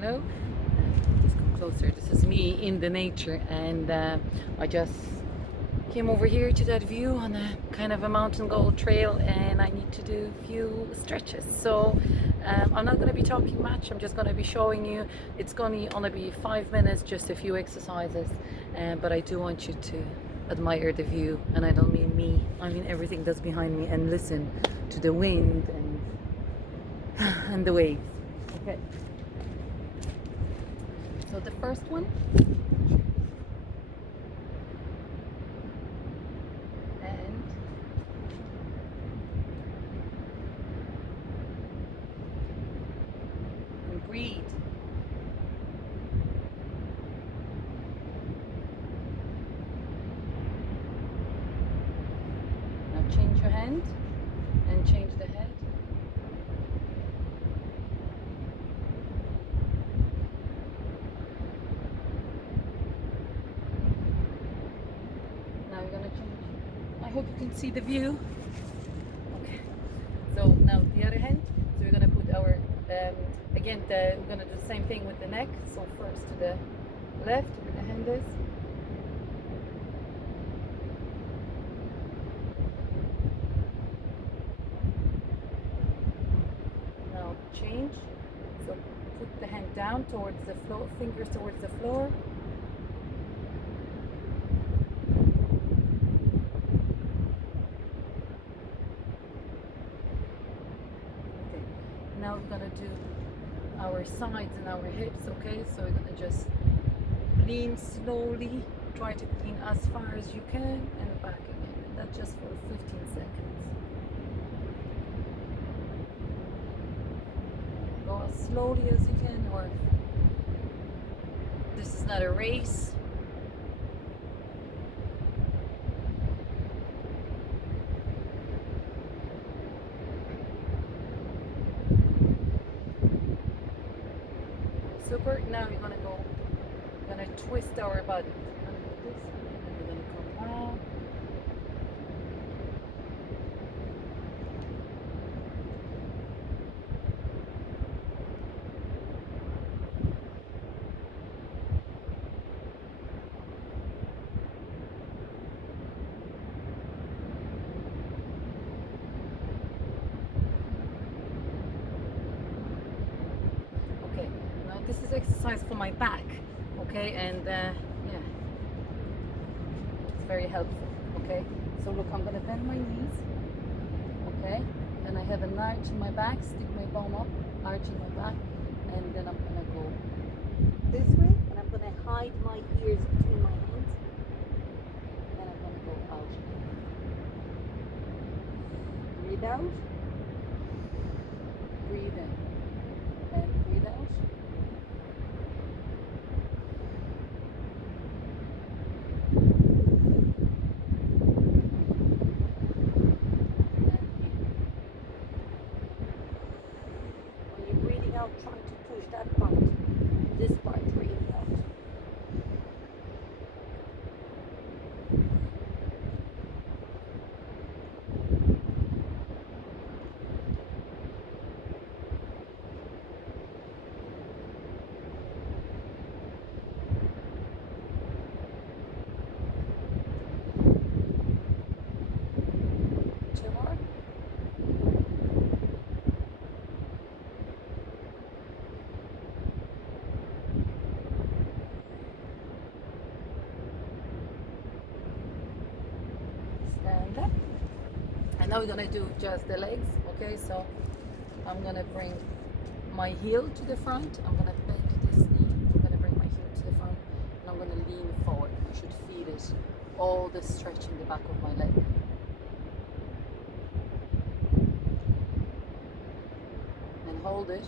hello. Just come closer. This is me in the nature, and I just came over here to that view on a kind of a mountain gold trail, and I need to do a few stretches. So I'm not going to be talking much. I'm just going to be showing you. It's going to only be 5 minutes, just a few exercises, but I do want you to admire the view, and I don't mean me, I mean everything that's behind me, and listen to the wind and the waves. Okay, so the first one, and breathe. Now change your hand and change the head. Now you're gonna change. I hope you can see the view. Okay. So now the other hand. So we're gonna put our again. We're gonna do the same thing with the neck. So first to the left, where the hand is. Now change. So put the hand down towards the floor, fingers towards the floor. Now we're gonna do our sides and our hips, okay? So we're gonna just lean slowly, try to lean as far as you can and back again. And that's just for 15 seconds. Go as slowly as you can, or this is not a race. Super. Now we're gonna go. We're gonna twist our body. We're gonna do this, and we're gonna come down. Okay. Now this is exercise for my back. Okay, and yeah, it's very helpful. Okay, so look, I'm gonna bend my knees. Okay, and I have an arch in my back, stick my bum up, arch in my back, and then I'm gonna go this way, and I'm gonna hide my ears between my hands, and I'm gonna go out. Breathe out, breathe in, and breathe out. Out, trying to push that part, this part really out. Two more. Stand up, and now we're gonna do just the legs. Okay, so I'm gonna bring my heel to the front, I'm gonna bend this knee, I'm gonna bring my heel to the front, and I'm gonna lean forward. You should feel it, all the stretch in the back of my leg. And hold it.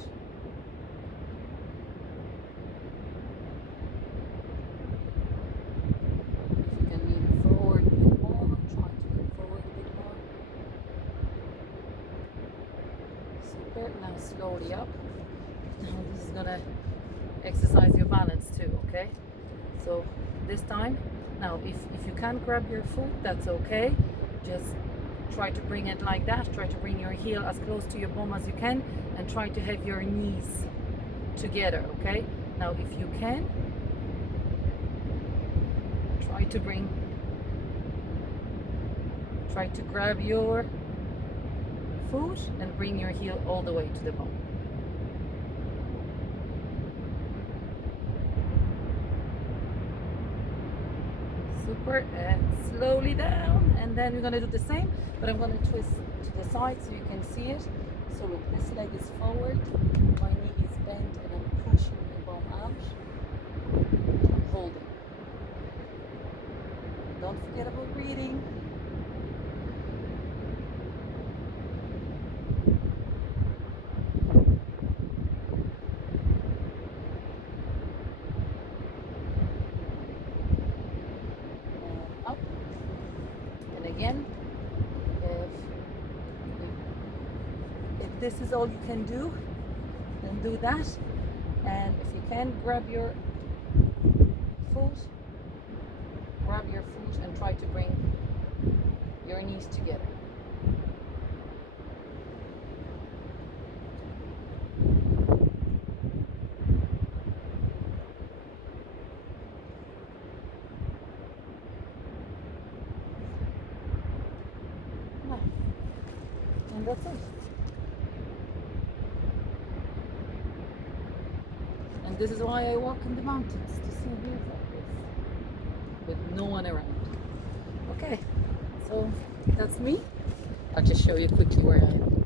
Now slowly up. Now this is gonna exercise your balance too, okay? So this time, now if you can't grab your foot, that's okay. Just try to bring it like that. Try to bring your heel as close to your bum as you can, and try to have your knees together, okay? Now if you can, try to grab your foot and bring your heel all the way to the bone. Super, and slowly down, and then we're going to do the same, but I'm going to twist to the side so you can see it. So look, this leg is forward, my knee is bent, and I'm pushing the bone out. I'm holding. Don't forget about breathing. And up. And again, if this is all you can do, then do that. And if you can, grab your foot and try to bring your knees together. And that's it. And this is why I walk in the mountains, to see views like this with no one around. Okay, so that's me. I'll just show you quickly where I am.